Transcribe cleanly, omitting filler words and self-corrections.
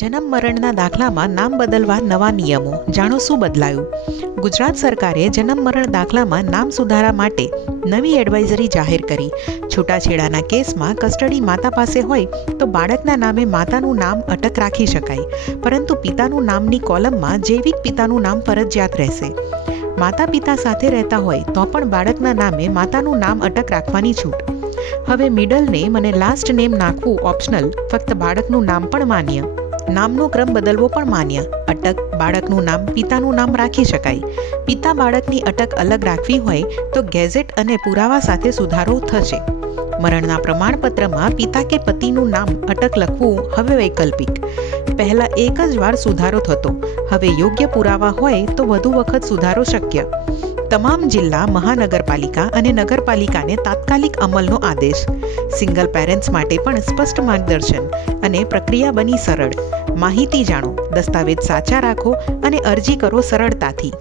જન્મ મરણના દાખલામાં નામ બદલવા નવા નિયમો. જાણો શું બદલાયું. ગુજરાત સરકારે જન્મ મરણ દાખલામાં નામ સુધારા માટે નવી એડવાઇઝરી જાહેર કરી. છૂટાછેડાના કેસમાં કસ્ટડી માતા પાસે હોય તો બાળકના નામે માતાનું નામ અટક રાખી શકાય, પરંતુ પિતાનું નામની કોલમમાં જૈવિક પિતાનું નામ ફરજિયાત રહેશે. માતા પિતા સાથે રહેતા હોય તો પણ બાળકના નામે માતાનું નામ અટક રાખવાની છૂટ. હવે મિડલ નેમ અને લાસ્ટ નેમ નાખવું ઓપ્શનલ, ફક્ત બાળકનું નામ પણ માન્ય. નામનો ક્રમ બદલવો પણ માન્ય. અટક બાળકનું નામ પિતાનું નામ રાખી શકાય. પિતા બાળકની અટક અલગ રાખવી હોય તો ગેઝેટ અને પુરાવા સાથે સુધારો થશે. મરણના પ્રમાણપત્રમાં પિતા કે પતિનું નામ અટક લખવું હવે વૈકલ્પિક. પહેલા એક જ વાર સુધારો થતો, હવે યોગ્ય પુરાવા હોય તો વધુ વખત સુધારો શક્ય. તમામ જિલ્લા મહાનગરપાલિકા અને નગરપાલિકાને તાત્કાલિક અમલનો આદેશ. સિંગલ પેરેન્ટ્સ માટે પણ સ્પષ્ટ માર્ગદર્શન અને પ્રક્રિયા બની સરળ. માહિતી જાણો, દસ્તાવેજ સાચા રાખો અને અરજી કરો સરળતાથી.